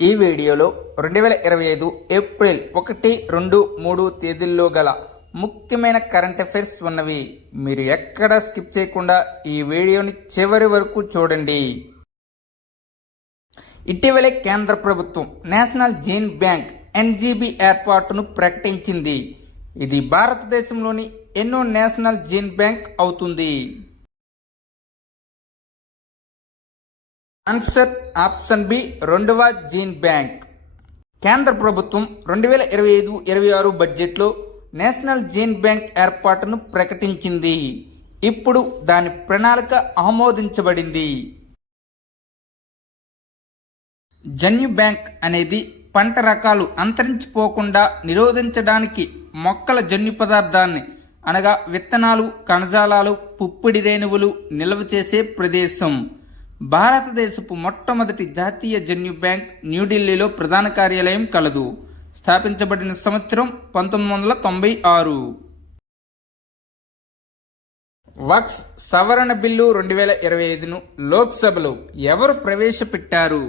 ఈ వీడియోలో 2025 ఏప్రిల్ 1, 2, 3 తేదీల్లో గల ముఖ్యమైన కరెంట్ అఫైర్స్ ఉన్నవి. మీరు ఎక్కడ స్కిప్ చేయకుండా ఈ వీడియోని చివరి వరకు చూడండి. ఇటీవలే కేంద్ర ప్రభుత్వం నేషనల్ జీన్ బ్యాంక్ NGB ఏర్పాటును ప్రకటించింది. ఇది భారతదేశంలోని ఎన్నో నేషనల్ జీన్ బ్యాంక్ అవుతుంది. ఆన్సర్ ఆప్షన్ బి, రెండవ జీన్ బ్యాంక్. కేంద్ర ప్రభుత్వం 2025-26 బడ్జెట్లో నేషనల్ జీన్ బ్యాంక్ ఏర్పాటును ప్రకటించింది. ఇప్పుడు దాని ప్రణాళిక ఆమోదించబడింది. జన్యు బ్యాంక్ అనేది పంట రకాలు అంతరించిపోకుండా నిరోధించడానికి మొక్కల జన్యు పదార్థాన్ని అనగా విత్తనాలు, కణజాలాలు, పుప్పొడి రేణువులు నిల్వ చేసే ప్రదేశం. భారతదేశపు మొట్టమొదటి జాతీయ జన్యు బ్యాంక్ న్యూఢిల్లీలో ప్రధాన కార్యాలయం కలదు. స్థాపించబడిన సంవత్సరం 1996. వక్ఫ్ సవరణ బిల్లు 2025ను లోక్సభలో ఎవరు ప్రవేశపెట్టారు?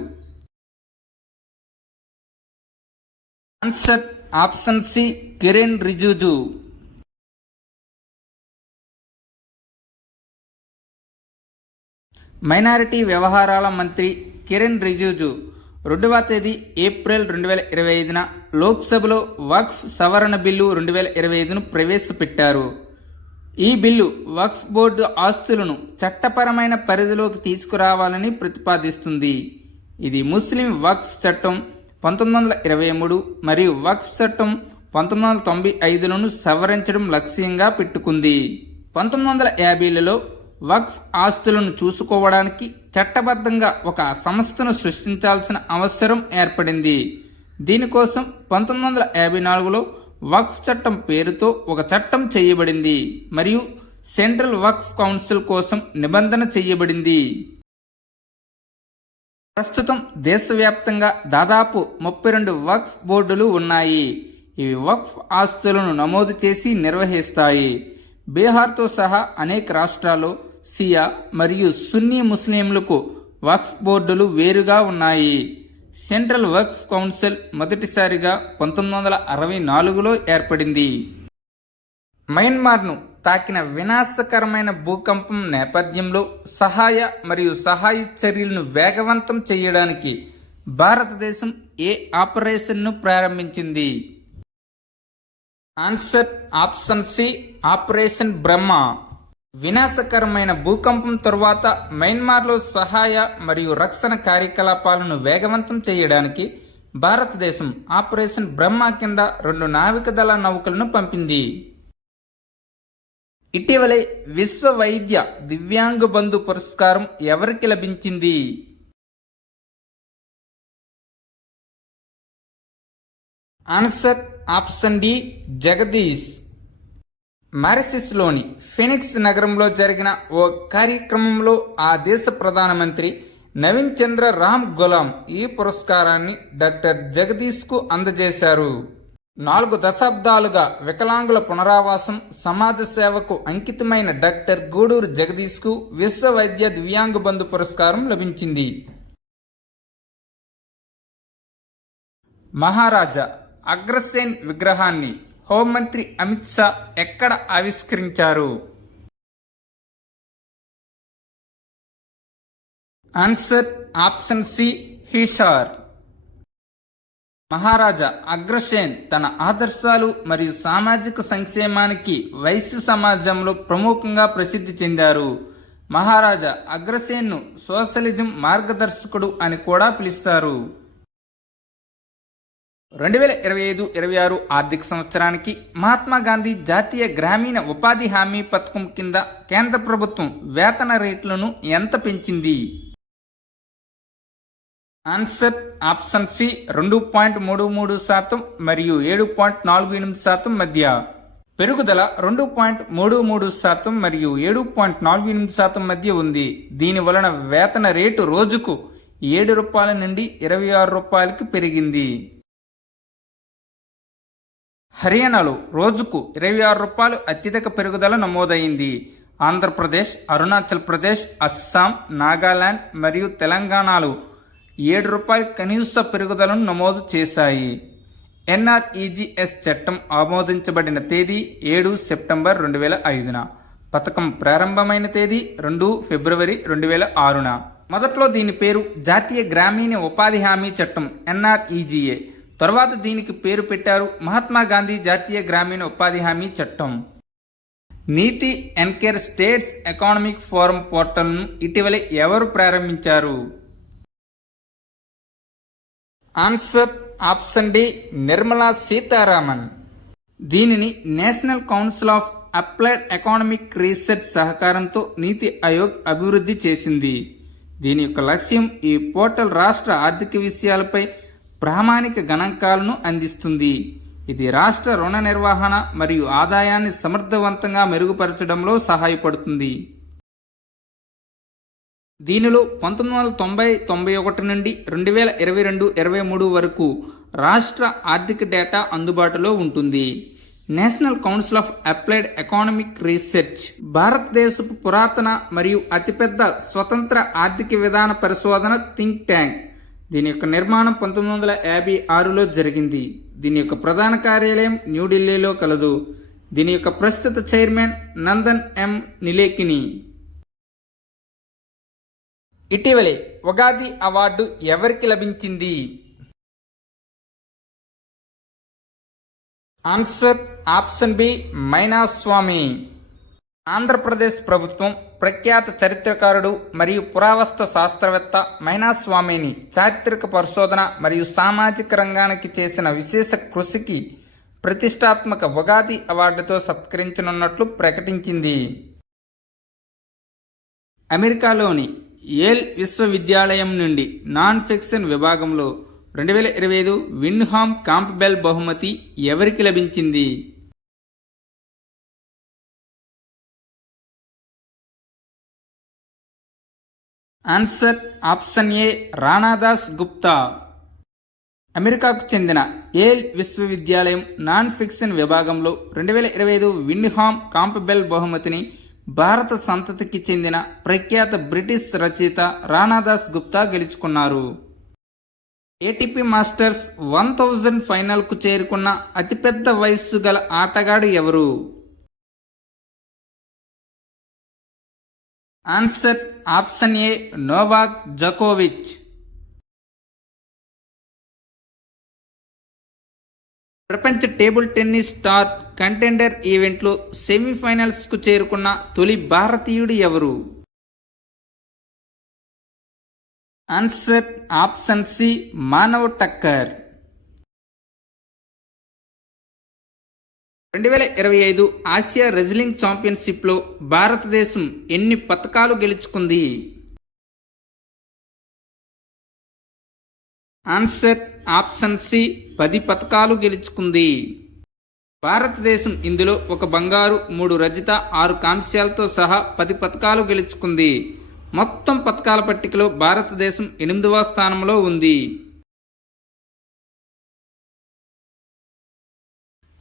Answer option C, Kiran Rijiju. Minority వ్యవహారాల మంత్రి కిరణ్ రిజిజు 2వ తేదీ ఏప్రిల్ 2025న లోక్సభలో వక్ఫ్ సవరణ బిల్లు 2025ను ప్రవేశపెట్టారు. ఈ బిల్లు వక్ఫ్ బోర్డు ఆస్తులను చట్టపరమైన పరిధిలోకి తీసుకురావాలని ప్రతిపాదిస్తుంది. ఇది ముస్లిం వక్ఫ్ చట్టం 1923 మరియు వక్ఫ్ చట్టం 1995లను సవరించడం లక్ష్యంగా పెట్టుకుంది. 1950లలో వక్ఫ్ ఆస్తులను చూసుకోవడానికి చట్టబద్ధంగా ఒక సంస్థను సృష్టించాల్సిన అవసరం ఏర్పడింది. దీనికోసం 1954లో వక్ఫ్ చట్టం పేరుతో ఒక చట్టం చేయబడింది మరియు సెంట్రల్ వక్ఫ్ కౌన్సిల్ కోసం నిబంధన చేయబడింది. ప్రస్తుతం దేశవ్యాప్తంగా దాదాపు 32 వక్ఫ్ బోర్డులు ఉన్నాయి. ఇవి వక్ఫ్ ఆస్తులను నమోదు చేసి నిర్వహిస్తాయి. బీహార్తో సహా అనేక రాష్ట్రాల్లో షియా మరియు సున్నీ ముస్లింలకు వక్ఫ్ బోర్డులు వేరుగా ఉన్నాయి. సెంట్రల్ వక్ఫ్ కౌన్సిల్ మొదటిసారిగా 1964లో ఏర్పడింది. మయన్మార్ను తాకిన వినాశకరమైన భూకంపం నేపథ్యంలో సహాయ చర్యలను వేగవంతం చేయడానికి భారతదేశం ఏ ఆపరేషన్ను ప్రారంభించింది? ఆన్సర్ ఆప్షన్ సి, ఆపరేషన్ బ్రహ్మ. వినాశకరమైన భూకంపం తరువాత మయన్మార్లో సహాయ మరియు రక్షణ కార్యకలాపాలను వేగవంతం చేయడానికి భారతదేశం ఆపరేషన్ బ్రహ్మ కింద 2 నావికాదళ నౌకలను పంపింది. ఇటీవలే విశ్వ వైద్య దివ్యాంగ బంధు పురస్కారం ఎవరికి లభించింది? Answer option D, Jagdish. మారిషస్లోని ఫినిక్స్ నగరంలో జరిగిన ఓ కార్యక్రమంలో ఆ దేశ ప్రధానమంత్రి నవీన్ చంద్ర రామ్ గులాం ఈ పురస్కారాన్ని డాక్టర్ జగదీష్కు అందజేశారు. 4 దశాబ్దాలుగా వికలాంగుల పునరావాసం, సమాజ సేవకు అంకితమైన డాక్టర్ గూడూరు జగదీష్కు విశ్వ వైద్య దివ్యాంగ బంధు పురస్కారం లభించింది. మహారాజా అగ్రసేన్ విగ్రహాన్ని హోంమంత్రి అమిత్ షా ఎక్కడ ఆవిష్కరించారు? Answer option C, Hisar. Maharaja Agrasen తన ఆదర్శాలు మరియు సామాజిక సంక్షేమానికి వైశ్య సమాజంలో ప్రముఖంగా ప్రసిద్ధి చెందారు. మహారాజా అగ్రసేన్ను సోషలిజం మార్గదర్శకుడు అని కూడా పిలుస్తారు. 2025-26 ఆర్థిక సంవత్సరానికి మహాత్మా గాంధీ జాతీయ గ్రామీణ ఉపాధి హామీ పథకం కింద కేంద్ర ప్రభుత్వం వేతన రేట్లను ఎంత పెంచింది? ఆన్సర్ ఆప్షన్ సి, 2.33% మరియు 7.48% మధ్య. పెరుగుదల 2.33% మరియు 7.48% మధ్య ఉంది. దీని వలన వేతన రేటు రోజుకు ₹7 నుండి ₹26కి పెరిగింది. హర్యానాలో రోజుకు ₹26 అత్యధిక పెరుగుదల నమోదైంది. ఆంధ్రప్రదేశ్, అరుణాచల్ ప్రదేశ్, అస్సాం, నాగాలాండ్ మరియు తెలంగాణలో రూపాయల కనీస పెరుగుదలను నమోదు చేశాయి. ఎన్ఆర్ఈజీఎస్ చట్టం ఆమోదించబడిన తేదీ 7 సెప్టెంబర్ 2005. పథకం ప్రారంభమైన తేదీ 2 ఫిబ్రవరి 2006. మొదట్లో దీని పేరు జాతీయ గ్రామీణ ఉపాధి హామీ చట్టం ఎన్ఆర్ఈజీఏ. తర్వాత దీనికి పేరు పెట్టారు మహాత్మా గాంధీ జాతీయ గ్రామీణ ఉపాధి హామీ చట్టం. నీతి ఎన్కేర్ స్టేట్స్ ఎకనామిక్ ఫోరం పోర్టల్ను ఇటీవల ఎవరు ప్రారంభించారు? Answer option D Nirmala Sitharaman. దీనిని national council of applied economic research సహకారంతో నీతి ఆయోగ్ అభివృద్ధి చేసింది. దీని యొక్క లక్ష్యం ఈ పోర్టల్ రాష్ట్ర ఆర్థిక విషయాలపై ప్రామాణిక గణాంకాలను అందిస్తుంది. ఇది రాష్ట్ర రుణ నిర్వహణ మరియు ఆదాయాన్ని సమర్థవంతంగా మెరుగుపరచడంలో సహాయపడుతుంది. దీనిలో 1990-91 నుండి 2022-23 వరకు రాష్ట్ర ఆర్థిక డేటా అందుబాటులో ఉంటుంది. National council of applied economic research భారతదేశపు పురాతన మరియు అతిపెద్ద స్వతంత్ర ఆర్థిక విధాన పరిశోధన థింక్ ట్యాంక్. దీని యొక్క నిర్మాణం 1956లో జరిగింది. దీని యొక్క ప్రధాన కార్యాలయం న్యూఢిల్లీలో కలదు. దీని యొక్క ప్రస్తుత చైర్మన్ నందన్ ఎం నిలేకిని. ఇటీవలే ఉగాది అవార్డు ఎవరికి లభించింది? Answer option B Mainaswamy. Andhra Pradesh ప్రభుత్వం ప్రఖ్యాత చరిత్రకారుడు మరియు పురావస్తు శాస్త్రవేత్త మైనాస్వామిని చారిత్రక పరిశోధన మరియు సామాజిక రంగానికి చేసిన విశేష కృషికి ప్రతిష్టాత్మక ఉగాది అవార్డుతో సత్కరించనున్నట్లు ప్రకటించింది. అమెరికాలోని యేల్ విశ్వవిద్యాలయం నుండి నాన్ ఫిక్షన్ విభాగంలో 2025 విండ్హామ్ కాంప్బెల్ బహుమతి ఎవరికి లభించింది? ఆన్సర్ ఆప్షన్ ఏ రాణాదాస్ గుప్తా. అమెరికాకు చెందిన యేల్ విశ్వవిద్యాలయం నాన్ ఫిక్షన్ విభాగంలో 2025 విండ్హామ్ కాంప్బెల్ బహుమతిని భారత సంతతికి చెందిన ప్రఖ్యాత బ్రిటిష్ రచయిత రాణాదాస్ గుప్తా గెలుచుకున్నారు. ఏటీపీ మాస్టర్స్ 1000 ఫైనల్కు చేరుకున్న అతిపెద్ద వయస్సు గల ఆటగాడు ఎవరు? ఆన్సర్ ఆప్షన్ ఏ నోవాక్ జోకోవిచ్. ప్రపంచ టేబుల్ టెన్నిస్ స్టార్ కంటెండర్ ఈవెంట్లో సెమీఫైనల్స్కు చేరుకున్న తొలి భారతీయుడు ఎవరు? ఆన్సర్ ఆప్షన్ సి మానవ్ టక్కర్. 2025 ఆసియా రెజ్లింగ్ ఛాంపియన్షిప్లో భారతదేశం ఎన్ని పతకాలు గెలుచుకుంది? ఆన్సర్ ఆప్షన్ సి 10 పతకాలు గెలుచుకుంది. భారతదేశం ఇందులో 1 బంగారు, 3 రజత, 6 కాంస్యాలతో సహా 10 పతకాలు గెలుచుకుంది. మొత్తం పతకాల పట్టికలో భారతదేశం 8వ స్థానంలో ఉంది.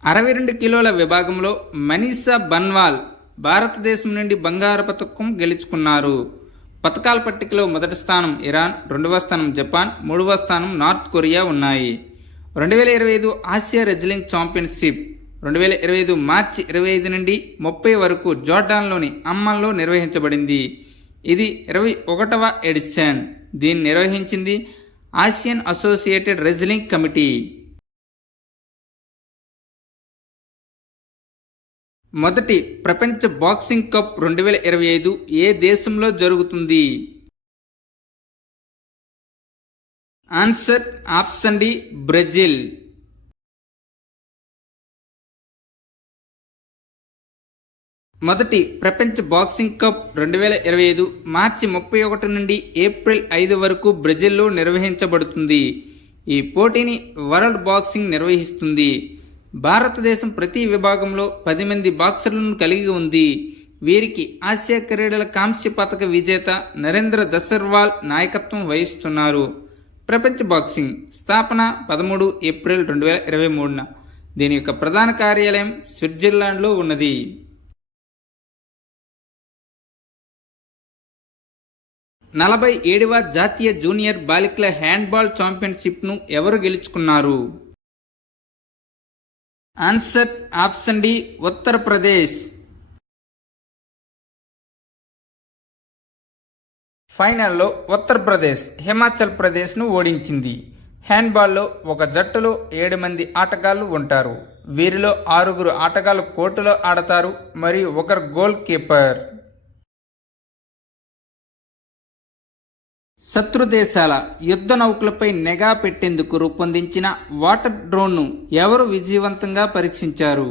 62 కిలోల విభాగంలో మనీషా బన్వాల్ భారతదేశం నుండి బంగారు పతకం గెలుచుకున్నారు. పతకాల పట్టికలో మొదటి స్థానం ఇరాన్, 2వ స్థానం జపాన్, 3వ స్థానం నార్త్ కొరియా ఉన్నాయి. 2025 ఆసియా రెజ్లింగ్ ఛాంపియన్షిప్ 2025 మార్చి 25 నుండి 30 వరకు జోర్డాన్లోని అమ్మన్లో నిర్వహించబడింది. ఇది 21వ ఎడిషన్. దీన్ని నిర్వహించింది ఆసియన్ అసోసియేటెడ్ రెజ్లింగ్ కమిటీ. మొదటి ప్రపంచ బాక్సింగ్ కప్ 2025 ఏ దేశంలో జరుగుతుంది? Answer option D Brazil. మొదటి ప్రపంచ బాక్సింగ్ కప్ 2025 మార్చి 31 నుండి ఏప్రిల్ 5 వరకు బ్రెజిల్లో నిర్వహించబడుతుంది. ఈ పోటీని వరల్డ్ బాక్సింగ్ నిర్వహిస్తుంది. భారతదేశం ప్రతి విభాగంలో 10 మంది బాక్సర్లను కలిగి ఉంది. వీరికి ఆసియా క్రీడల కాంస్య పతక విజేత నరేంద్ర దసర్వాల్ నాయకత్వం వహిస్తున్నారు. ప్రపంచ బాక్సింగ్ స్థాపన 13 ఏప్రిల్ 2023. దీని యొక్క ప్రధాన కార్యాలయం స్విట్జర్లాండ్లో ఉన్నది. 47వ జాతీయ జూనియర్ బాలికల హ్యాండ్బాల్ ఛాంపియన్షిప్ను ఎవరు గెలుచుకున్నారు? Answer option D Uttar Pradesh. ఫైనల్లో ఉత్తరప్రదేశ్ హిమాచల్ ప్రదేశ్ను ఓడించింది. హ్యాండ్బాల్లో ఒక జట్టులో 7 మంది ఆటగాళ్లు ఉంటారు. వీరిలో 6 ఆటగాళ్లు కోర్టులో ఆడతారు మరియు ఒకరు గోల్ కీపర్. శత్రు దేశాల యుద్ధ నౌకలపై నిఘా పెట్టేందుకు రూపొందించిన వాటర్ డ్రోన్ను ఎవరు విజయవంతంగా పరీక్షించారు?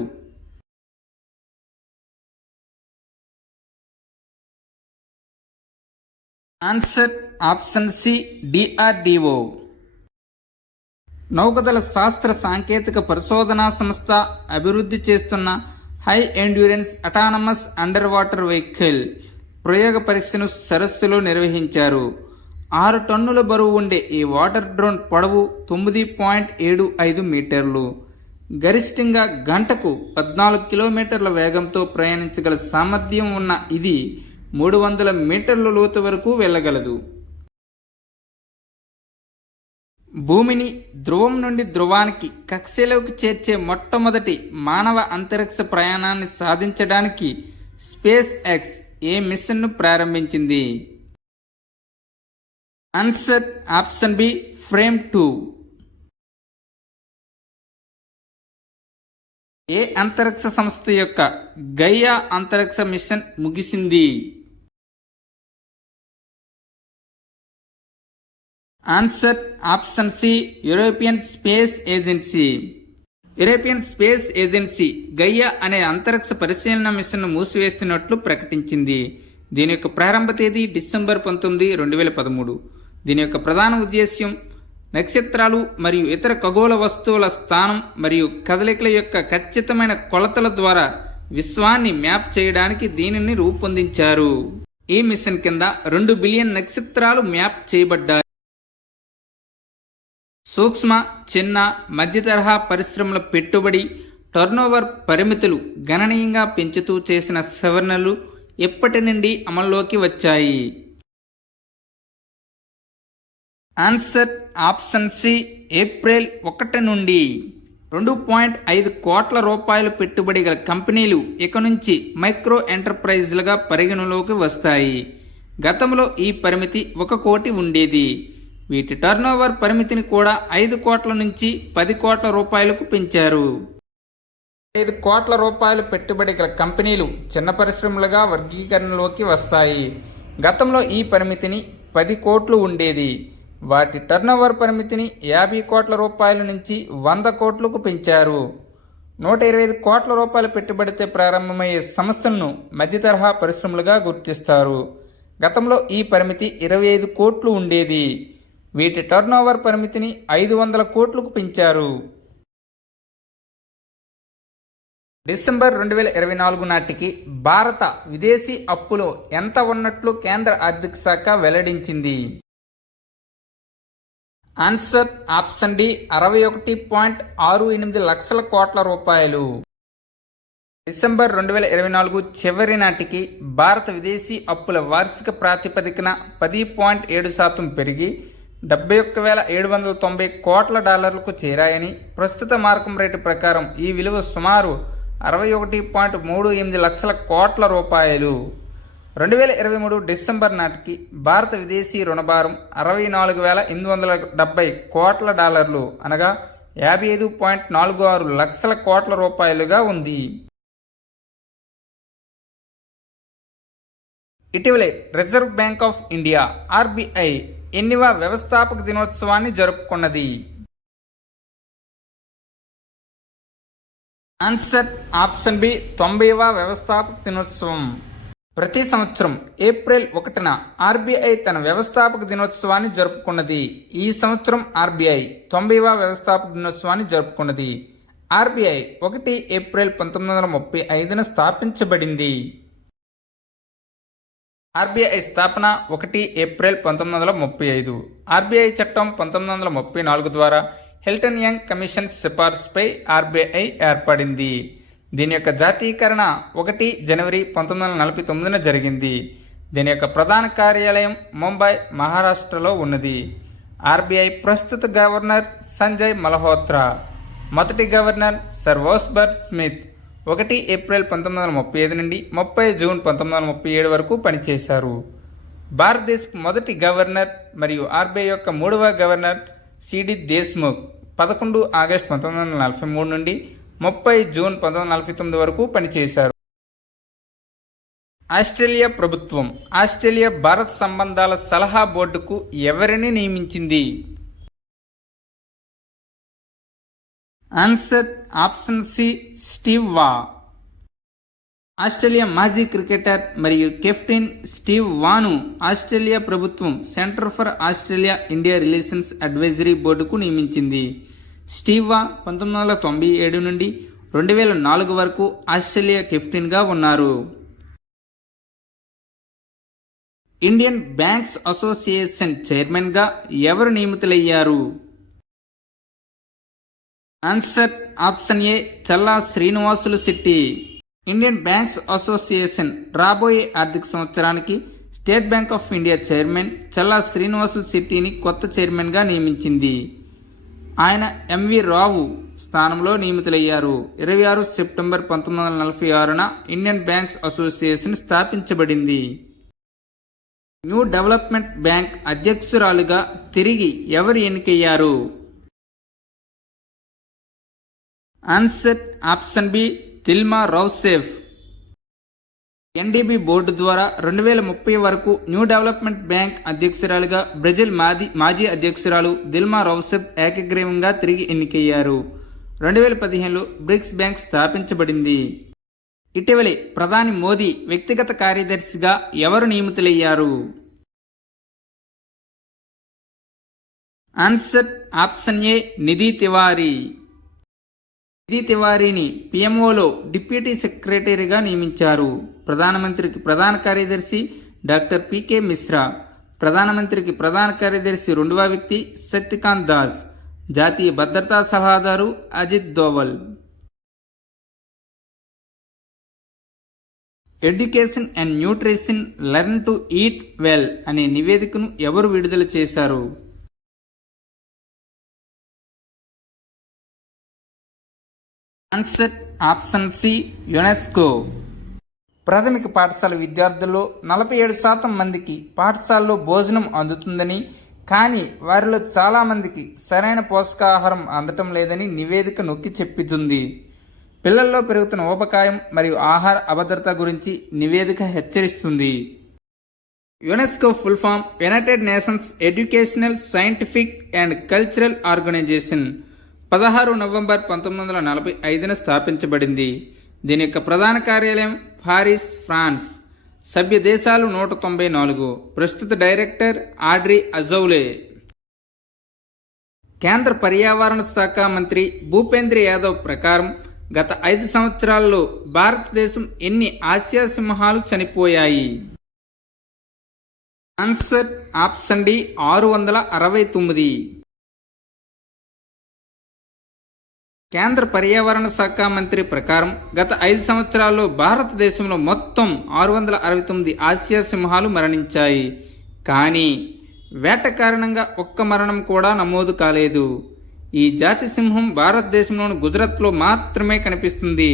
Answer option C DRDO. నౌకదళ శాస్త్ర సాంకేతిక పరిశోధనా సంస్థ అభివృద్ధి చేస్తున్న high endurance autonomous under water vehicle ప్రయోగ పరీక్షను సరస్సులో నిర్వహించారు. 6 టన్నుల బరువు ఉండే ఈ వాటర్ డ్రోన్ పొడవు 9.75 మీటర్లు, గరిష్టంగా గంటకు 14 కిలోమీటర్ల వేగంతో ప్రయాణించగల సామర్థ్యం ఉన్న ఇది 300 మీటర్ల లోతు వరకు వెళ్ళగలదు. భూమిని ధ్రువం నుండి ధ్రువానికి కక్షలోకి చేర్చే మొట్టమొదటి మానవ అంతరిక్ష ప్రయాణాన్ని సాధించడానికి స్పేస్ ఎక్స్ ఏ మిషన్ను ప్రారంభించింది? Answer option B Fram 2. ఏ అంతరిక్ష సంస్థ యొక్క గైయా అంతరిక్ష మిషన్ ముగిసింది? Answer option C European space agency. European space agency Gaia అనే అంతరిక్ష పరిశీలన మిషన్ను మూసివేస్తున్నట్లు ప్రకటించింది. దీని యొక్క ప్రారంభ తేదీ డిసెంబర్ 19, 2013. దీని యొక్క ప్రధాన ఉద్దేశ్యం నక్షత్రాలు మరియు ఇతర ఖగోళ వస్తువుల స్థానం మరియు కదలికల యొక్క ఖచ్చితమైన కొలతల ద్వారా విశ్వాన్ని మ్యాప్ చేయడానికి దీనిని రూపొందించారు. ఈ మిషన్ కింద 2 బిలియన్ నక్షత్రాలు మ్యాప్ చేయబడ్డాయి. సూక్ష్మ, చిన్న, మధ్య తరహా పరిశ్రమల పెట్టుబడి, టర్నోవర్ పరిమితులు గణనీయంగా పెంచుతూ చేసిన సవరణలు ఎప్పటి నుండి అమల్లోకి వచ్చాయి? ఆన్సర్ ఆప్షన్ సి ఏప్రిల్ 1 నుండి. 2.5 కోట్ల రూపాయలు పెట్టుబడి గల కంపెనీలు ఇక నుంచి మైక్రో ఎంటర్ప్రైజ్లుగా పరిగణలోకి వస్తాయి. గతంలో ఈ పరిమితి 1 కోటి ఉండేది. వీటి టర్నోవర్ పరిమితిని కూడా 5 కోట్ల నుంచి 10 కోట్ల రూపాయలకు పెంచారు. 5 కోట్ల రూపాయలు పెట్టుబడి గల కంపెనీలు చిన్న పరిశ్రమలుగా వర్గీకరణలోకి వస్తాయి. గతంలో ఈ పరిమితిని 10 కోట్లు ఉండేది. వాటి టర్నోవర్ పరిమితిని 50 కోట్ల రూపాయల నుంచి 100 కోట్లకు పెంచారు. 125 కోట్ల రూపాయల పెట్టుబడితో ప్రారంభమయ్యే సంస్థలను మధ్య తరహా పరిశ్రమలుగా గుర్తిస్తారు. గతంలో ఈ పరిమితి 25 కోట్లు ఉండేది. వీటి టర్నోవర్ పరిమితిని 500 కోట్లకు పెంచారు. డిసెంబర్ 2024 నాటికి భారత విదేశీ అప్పులో ఎంత ఉన్నట్లు కేంద్ర ఆర్థిక శాఖ వెల్లడించింది? ఆన్సర్ ఆప్షన్ డి 61.68 లక్షల కోట్ల రూపాయలు. డిసెంబర్ 2024 చివరి నాటికి భారత విదేశీ అప్పుల వార్షిక ప్రాతిపదికన 10.7% పెరిగి $71,790 కోట్ల డాలర్లకు చేరాయని, ప్రస్తుత మార్కం రేటు ప్రకారం ఈ విలువ సుమారు 61.38 లక్షల కోట్ల రూపాయలు. 2023 డిసెంబర్ నాటికి భారత విదేశీ రుణభారం 64,870 కోట్ల డాలర్లు అనగా 55.46 లక్షల కోట్ల రూపాయలుగా ఉంది. ఇటీవలే Reserve Bank of India RBI ఎన్నివ వ్యవస్థాపక దినోత్సవాన్ని జరుపుకున్నది? ఆన్సర్ ఆప్షన్ బి 90వ వ్యవస్థాపక దినోత్సవం. ప్రతి సంవత్సరం ఏప్రిల్ 1న ఆర్బీఐ తన వ్యవస్థాపక దినోత్సవాన్ని జరుపుకున్నది. ఈ సంవత్సరం ఆర్బీఐ 90వ వ్యవస్థాపక దినోత్సవాన్ని జరుపుకున్నది. ఆర్బీఐ 1 ఏప్రిల్ 1935న స్థాపించబడింది. ఆర్బీఐ స్థాపన 1 ఏప్రిల్ 1935. ఆర్బీఐ చట్టం 1934 ద్వారా హిల్టన్ యంగ్ కమిషన్ సిఫార్సుపై ఆర్బీఐ ఏర్పడింది. దీని యొక్క జాతీయకరణ 1 జనవరి 1949న జరిగింది. దీని యొక్క ప్రధాన కార్యాలయం ముంబై, మహారాష్ట్రలో ఉన్నది. ఆర్బీఐ ప్రస్తుత గవర్నర్ సంజయ్ మల్హోత్రా, మొదటి గవర్నర్ సర్ ఓస్బర్ట్ స్మిత్ 1 ఏప్రిల్ 1935 నుండి 30 జూన్ 1937 వరకు పనిచేశారు. భారతదేశ మొదటి గవర్నర్ మరియు ఆర్బీఐ యొక్క 3వ గవర్నర్ సిడి దేశ్ముఖ్ 11 ఆగస్టు 1943 నుండి 30 జూన్ 1949 వరకు పనిచేశారు. ఆస్ట్రేలియా ప్రభుత్వం ఆస్ట్రేలియా భారత్ సంబంధాల సలహా బోర్డుకు ఎవరిని నియమించింది? Answer option C, Steve Waugh. Australia మాజీ క్రికెటర్ మరియు కెప్టెన్ స్టీవ్ వాను ఆస్ట్రేలియా ప్రభుత్వం centre for Australia India relations advisory బోర్డుకు నియమించింది. స్టీవ్ వా 1997 నుండి 2004 వరకు ఆస్ట్రేలియా కెప్టెన్గా ఉన్నారు. ఇండియన్ బ్యాంక్స్ అసోసియేషన్ చైర్మన్గా ఎవరు నియమితులయ్యారు? Answer option A, Challa Srinivasulu Setty. Indian banks association రాబోయే ఆర్థిక సంవత్సరానికి State Bank of India chairman Challa Srinivasulu శెట్టిని కొత్త చైర్మన్గా నియమించింది. ఆయన ఎంవి రావు స్థానంలో నియమితులయ్యారు. 26 సెప్టెంబర్ 1946న ఇండియన్ బ్యాంక్స్ అసోసియేషన్ స్థాపించబడింది. న్యూ డెవలప్మెంట్ బ్యాంక్ అధ్యక్షురాలుగా తిరిగి ఎవరు ఎన్నికయ్యారు? Answer option B, Dilma Rousseff. NDB board ద్వారా 2030 వరకు న్యూ డెవలప్మెంట్ బ్యాంక్ అధ్యక్షురాలుగా బ్రెజిల్ మాజీ అధ్యక్షురాలు దిల్మా రౌసేఫ్ ఏకగ్రీవంగా తిరిగి ఎన్నికయ్యారు. 2015లో బ్రిక్స్ బ్యాంక్ స్థాపించబడింది. ఇటీవలి ప్రధాని మోదీ వ్యక్తిగత కార్యదర్శిగా ఎవరు నియమితులయ్యారు? Answer option A, Nidhi Tewari. Nidhi తివారీని పిఎంఓలో డిప్యూటీ సెక్రటరీగా నియమించారు. ప్రధానమంత్రికి ప్రధాన కార్యదర్శి డాక్టర్ పికే మిశ్రా, ప్రధానమంత్రికి ప్రధాన కార్యదర్శి 2వ వ్యక్తి శక్తికాంత్ దాస్, జాతీయ భద్రతా సలహాదారు Ajit Doval. Education and nutrition learn to eat well అనే నివేదికను ఎవరు విడుదల చేశారు? Answer option C, UNESCO. ప్రాథమిక పాఠశాల విద్యార్థుల్లో 47% మందికి పాఠశాలలో భోజనం అందుతుందని, కానీ వారిలో చాలామందికి సరైన పోషకాహారం అందటం లేదని నివేదిక నొక్కి చెప్పుతుంది. పిల్లల్లో పెరుగుతున్న ఊబకాయం మరియు ఆహార అభద్రత గురించి నివేదిక హెచ్చరిస్తుంది. UNESCO full form United Nations educational, scientific and cultural organization 16 November 1945న స్థాపించబడింది. దీని యొక్క ప్రధాన కార్యాలయం పారిస్, ఫ్రాన్స్. సభ్య దేశాలు 194. ప్రస్తుత డైరెక్టర్ ఆడ్రీ అజౌలే. కేంద్ర పర్యావరణ శాఖ మంత్రి భూపేంద్ర యాదవ్ ప్రకారం గత 5 సంవత్సరాల్లో భారతదేశం ఎన్ని ఆసియా సింహాలు చనిపోయాయి? Answer option D, 669. కేంద్ర పర్యావరణ శాఖ మంత్రి ప్రకారం గత 5 సంవత్సరాల్లో భారతదేశంలో మొత్తం 669 ఆసియా సింహాలు మరణించాయి. కానీ వేట కారణంగా ఒక్క మరణం కూడా నమోదు కాలేదు. ఈ జాతి సింహం భారతదేశంలోని గుజరాత్లో మాత్రమే కనిపిస్తుంది.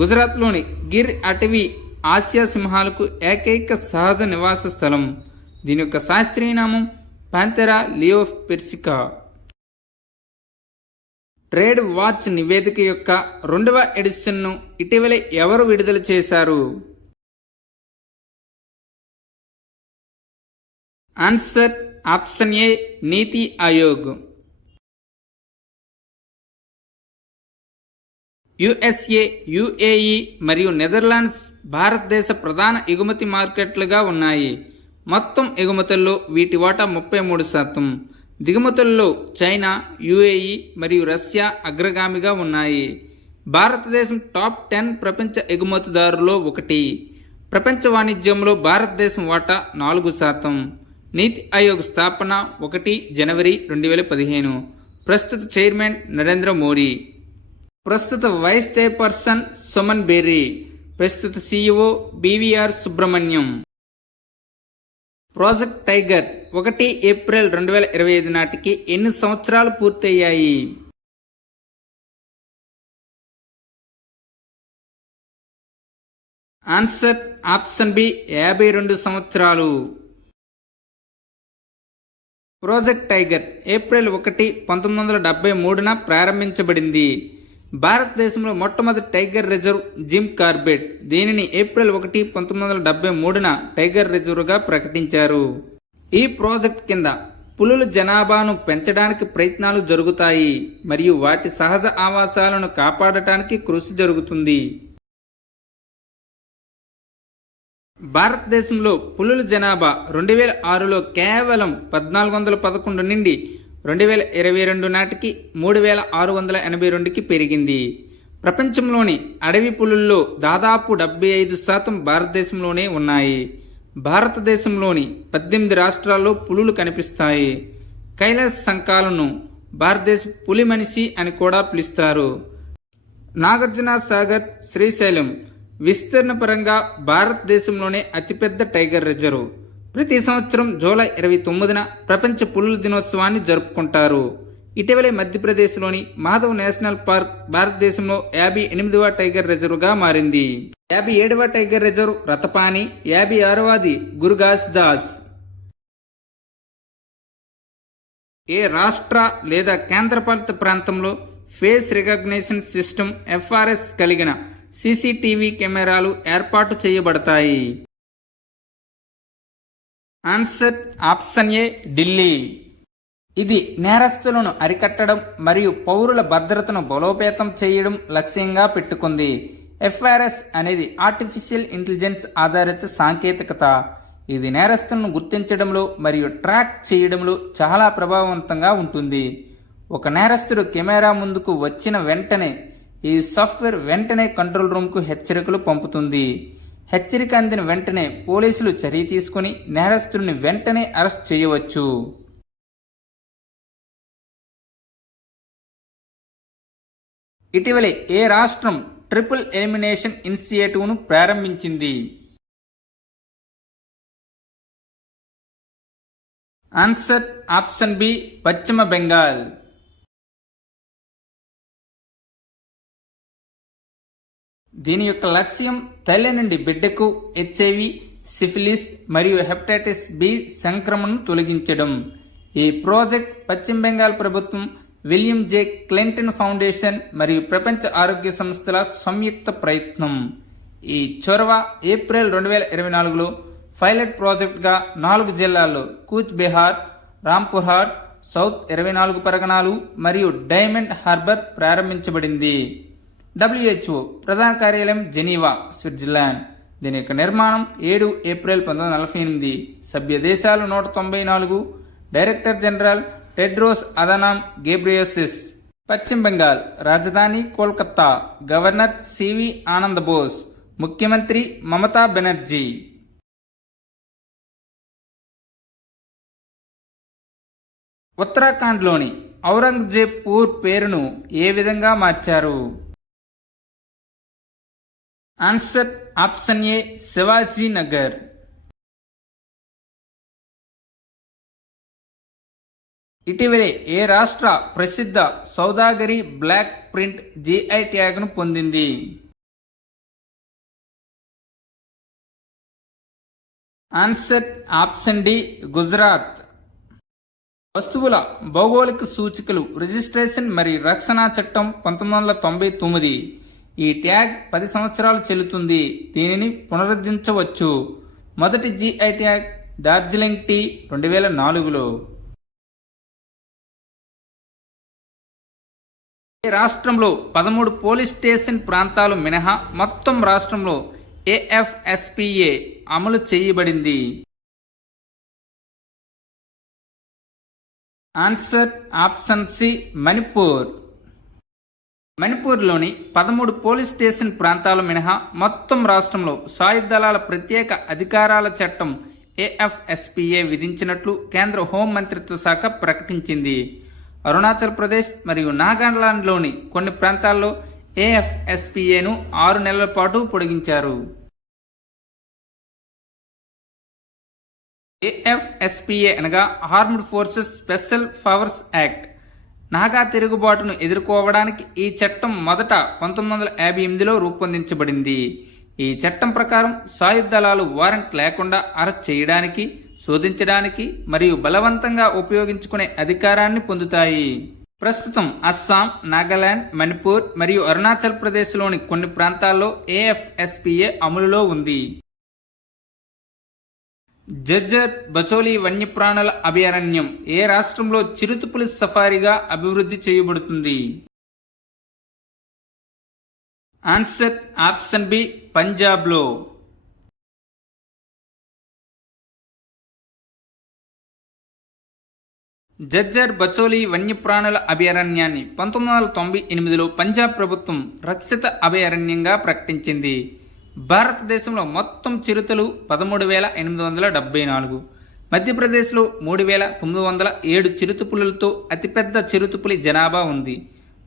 గుజరాత్లోని గిర్ అటవీ ఆసియా సింహాలకు ఏకైక సహజ నివాస స్థలం. దీని యొక్క శాస్త్రీయ నామం పాంథెరా లియోపెర్సికా. ట్రేడ్ వాచ్ నివేదిక యొక్క 2వ ఎడిషన్ను ఇటీవల ఎవరు విడుదల చేశారు? ఆన్సర్ ఆప్షన్ ఏ, నీతి ఆయోగ్. యుఎస్ఏ, యుఏఈ మరియు నెదర్లాండ్స్ భారతదేశ ప్రధాన ఎగుమతి మార్కెట్లుగా ఉన్నాయి. మొత్తం ఎగుమతుల్లో వీటి వాటా 33%. దిగుమతుల్లో చైనా, యుఏఈ మరియు రష్యా అగ్రగామిగా ఉన్నాయి. భారతదేశం టాప్ 10 ప్రపంచ ఎగుమతిదారులో ఒకటి. ప్రపంచ వాణిజ్యంలో భారతదేశం వాటా 4%. నీతి ఆయోగ్ స్థాపన 1 జనవరి 2015. ప్రస్తుత చైర్మన్ నరేంద్ర మోడీ. ప్రస్తుత వైస్ చైర్పర్సన్ సుమన్ బెర్రీ. ప్రస్తుత CEO BVR Subrahmanyam. Project tiger 1 April 2025 నాటికి ఎన్ని సంవత్సరాలు పూర్తయ్యాయి? ఆన్సర్ ఆప్షన్ బి 52 సంవత్సరాలు. ప్రాజెక్ట్ టైగర్ ఏప్రిల్ 1, 1973న ప్రారంభించబడింది. భారతదేశంలో మొట్టమొదటి టైగర్ రిజర్వ్ జిమ్ కార్బెట్. దీనిని ఏప్రిల్ 1, 1973న టైగర్ రిజర్వ్గా ప్రకటించారు. ఈ ప్రాజెక్ట్ కింద పులుల జనాభాను పెంచడానికి ప్రయత్నాలు జరుగుతాయి మరియు వాటి సహజ ఆవాసాలను కాపాడటానికి కృషి జరుగుతుంది. భారతదేశంలో పులుల జనాభా 2006లో కేవలం 1411 నుండి 2022 నాటికి 3682కి పెరిగింది. ప్రపంచంలోని అడవి పులుల్లో దాదాపు 75% భారతదేశంలోనే ఉన్నాయి. భారతదేశంలోని 18 రాష్ట్రాల్లో పులులు కనిపిస్తాయి. కైలాస సంకాలను భారతదేశ పులి మనిషి అని కూడా పిలుస్తారు. నాగార్జున సాగర్ శ్రీశైలం విస్తీర్ణ పరంగా భారతదేశంలోనే అతిపెద్ద టైగర్ రిజర్వ్. ప్రతి సంవత్సరం జూలై 29న ప్రపంచ పులుల దినోత్సవాన్ని జరుపుకుంటారు. ఇటీవలే మధ్యప్రదేశ్లోని మాధవ్ నేషనల్ పార్క్ భారతదేశంలో 58వ టైగర్ రిజర్వ్గా మారింది. 57వ టైగర్ రిజర్వ్ రతపాని, 56వది గురుఘాస్దాస్. ఏ రాష్ట్ర లేదా కేంద్రపాలిత ప్రాంతంలో ఫేస్ రికగ్నిషన్ సిస్టమ్ FRS కలిగిన CCTV కెమెరాలు ఏర్పాటు చేయబడతాయి? ఆన్సర్ ఆప్షన్ ఏ ఢిల్లీ. ఇది నేరస్తులను అరికట్టడం మరియు పౌరుల భద్రతను బలోపేతం చేయడం లక్ష్యంగా పెట్టుకుంది. FRS అనేది ఆర్టిఫిషియల్ ఇంటెలిజెన్స్ ఆధారిత సాంకేతికత. ఇది నేరస్తులను గుర్తించడంలో మరియు ట్రాక్ చేయడంలో చాలా ప్రభావవంతంగా ఉంటుంది. ఒక నేరస్తుడు కెమెరా ముందుకు వచ్చిన వెంటనే ఈ సాఫ్ట్వేర్ వెంటనే కంట్రోల్ రూమ్కు హెచ్చరికలు పంపుతుంది. హెచ్చరిక అందిన వెంటనే పోలీసులు చర్య తీసుకుని నేరస్తుడిని వెంటనే అరెస్ట్ చేయవచ్చు. ఇటీవలే ఏ రాష్ట్రం ట్రిపుల్ ఎలిమినేషన్ ఇనిషియేటివ్ను ప్రారంభించింది? ఆన్సర్ ఆప్షన్ బి పశ్చిమ బెంగాల్. దీని యొక్క లక్ష్యం తల్లి నుండి బిడ్డకు HIV, సిఫిలిస్ మరియు హెపటైటిస్ B సంక్రమణను తొలగించడం. ఈ ప్రాజెక్ట్ పశ్చిమ బెంగాల్ ప్రభుత్వం, విలియం J. క్లింటన్ ఫౌండేషన్ మరియు ప్రపంచ ఆరోగ్య సంస్థల సంయుక్త ప్రయత్నం. ఈ చొరవ ఏప్రిల్ 2024లో పైలట్ ప్రాజెక్ట్గా 4 జిల్లాల్లో కూచ్ బెహార్, రాంపుర్హాట్, సౌత్ 24 పరగణాలు మరియు డైమండ్ హార్బర్ ప్రారంభించబడింది. WHO ప్రధాన కార్యాలయం జెనీవా, స్విట్జర్లాండ్. దీని యొక్క నిర్మాణం 7 ఏప్రిల్ 1948. సభ్య దేశాలు 194. Director general Tedros Adhanom Ghebreyesus. పశ్చిమ బెంగాల్ రాజధాని కోల్కతా. Governor CV Anand Bose. ముఖ్యమంత్రి మమతా బెనర్జీ. ఉత్తరాఖండ్లోని ఔరంగజేబ్పూర్ పేరును ఏ విధంగా మార్చారు? Answer option A Shivaji Nagar. ఇటీవలే ఏ రాష్ట్ర ప్రసిద్ధ సౌదాగరి బ్లాక్ ప్రింట్ GI ట్యాగ్ను పొందింది? Answer option D Gujarat. వస్తువుల భౌగోళిక సూచికలు రిజిస్ట్రేషన్ మరియు రక్షణ చట్టం 1999. ఈ ట్యాగ్ 10 సంవత్సరాలు చెల్లుతుంది. దీనిని పునరుద్ధరించవచ్చు. మొదటి GI ట్యాగ్ డార్జిలింగ్ టీ 2004లో. ఈ రాష్ట్రంలో 13 పోలీస్ స్టేషన్ ప్రాంతాలు మినహా మొత్తం రాష్ట్రంలో AFSPA అమలు చేయబడింది? Answer option C Manipur. మణిపూర్లోని 13 పోలీస్ స్టేషన్ ప్రాంతాలు మినహా మొత్తం రాష్ట్రంలో సాయుధ దళాల ప్రత్యేక అధికారాల చట్టం AFSPA విధించినట్లు కేంద్ర హోం మంత్రిత్వ శాఖ ప్రకటించింది. అరుణాచల్ ప్రదేశ్ మరియు నాగాలాండ్లోని కొన్ని ప్రాంతాల్లో AFSPAను 6 నెలల పాటు పొడిగించారు. AFSPA అనగా armed forces special powers act. Naga తిరుగుబాటును ఎదుర్కోవడానికి ఈ చట్టం మొదట 1958లో రూపొందించబడింది. ఈ చట్టం ప్రకారం సాయుధ దళాలు వారెంట్ లేకుండా అరెస్ట్ చేయడానికి, శోధించడానికి మరియు బలవంతంగా ఉపయోగించుకునే అధికారాన్ని పొందుతాయి. ప్రస్తుతం అస్సాం, నాగాలాండ్, మణిపూర్ మరియు అరుణాచల్ ప్రదేశ్లోని కొన్ని ప్రాంతాల్లో AFSPA అమలులో ఉంది. జజ్జర్ బచోలి వన్యప్రాణుల అభయారణ్యం ఏ రాష్ట్రంలో చిరుతపులి సఫారీగా అభివృద్ధి చేయబడుతుంది? ఆన్సర్ ఆప్షన్ బి, పంజాబ్లో. జజ్జర్ బచోలి వన్యప్రాణుల అభయారణ్యాన్ని 1998లో పంజాబ్ ప్రభుత్వం రక్షిత అభయారణ్యంగా ప్రకటించింది. భారతదేశంలో మొత్తం చిరుతలు 13,874, మధ్యప్రదేశ్లో 3,907 చిరుతపులులతో అతిపెద్ద చిరుతపులి జనాభా ఉంది.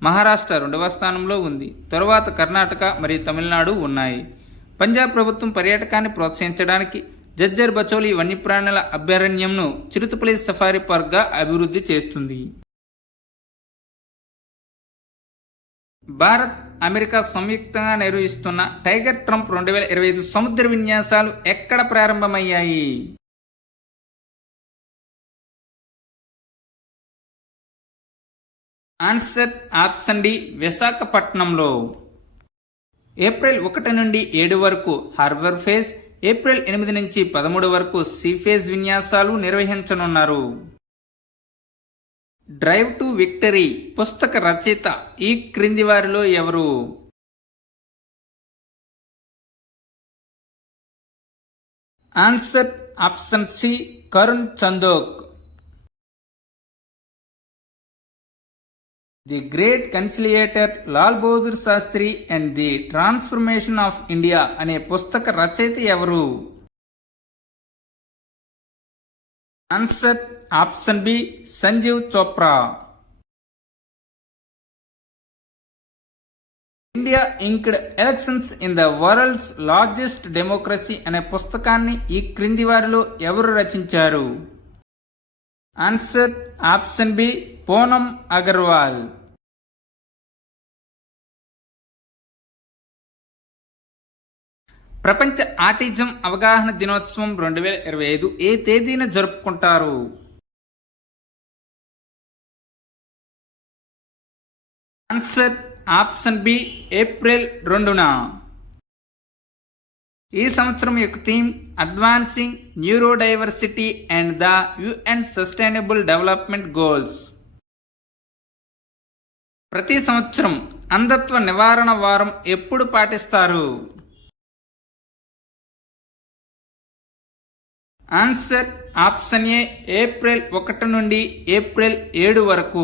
మహారాష్ట్ర 2వ స్థానంలో ఉంది. తరువాత కర్ణాటక మరియు తమిళనాడు ఉన్నాయి. పంజాబ్ ప్రభుత్వం పర్యాటకాన్ని ప్రోత్సహించడానికి జజ్జర్ బచోలి వన్యప్రాణుల అభయారణ్యంను చిరుతపులి సఫారీ పార్క్గా అభివృద్ధి చేస్తుంది. భారత్, అమెరికా సంయుక్తంగా నిర్వహిస్తున్న టైగర్ ట్రంప్ 2025 సముద్ర విన్యాసాలు ఎక్కడ ప్రారంభమయ్యాయి? ఆన్సర్ ఆప్షన్ డి, విశాఖపట్నంలో. ఏప్రిల్ 1 నుండి 7 వరకు హార్బర్ ఫేజ్, ఏప్రిల్ 8 నుంచి 13 వరకు సీ ఫేజ్ విన్యాసాలు నిర్వహించనున్నారు. డ్రైవ్ టు విక్టరీ పుస్తక రచయిత ఈ క్రింది వారిలో ఎవరు? Answer option C, Karun Chandhok. The great conciliator Lal Bahadur Shastri and the transformation of India అనే పుస్తక రచయిత ఎవరు? Answer option B, Sanjeev Chopra. India inked elections in the world's largest democracy అనే పుస్తకాన్ని ఈ క్రింది వారిలో ఎవరు రచించారు? Answer option B, Poonam Agarwal. ప్రపంచ ఆటిజం అవగాహన దినోత్సవం 2025 ఏ తేదీన జరుపుకుంటారు? ఆన్సర్ ఆప్షన్ బి, ఏప్రిల్ 2న. ఈ సంవత్సరం యొక్క theme advancing neurodiversity and the UN sustainable development goals. ప్రతి సంవత్సరం అంధత్వ నివారణ వారం ఎప్పుడు పాటిస్తారు? ఆన్సర్ ఆప్షన్ ఏ, ఏప్రిల్ 1 నుండి ఏప్రిల్ 7 వరకు.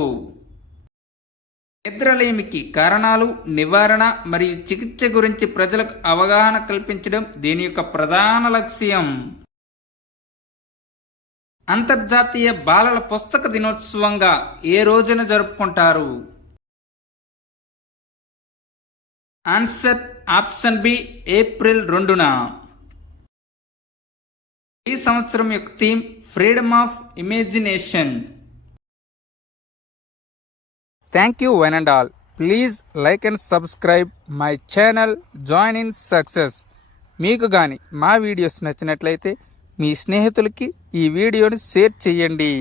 నిద్రలేమికి కారణాలు, నివారణ మరియు చికిత్స గురించి ప్రజలకు అవగాహన కల్పించడం దీని యొక్క ప్రధాన లక్ష్యం. అంతర్జాతీయ బాలల పుస్తక దినోత్సవంగా ఏ రోజున జరుపుకుంటారు? ఆన్సర్ ఆప్షన్ బి, ఏప్రిల్ 2న. ఈ సంవత్సరం యొక్క theme freedom of imagination. Thank you one and all. Please like and subscribe my channel join in success. మీకు కానీ మా వీడియోస్ నచ్చినట్లయితే మీ స్నేహితులకి ఈ వీడియోని షేర్ చేయండి.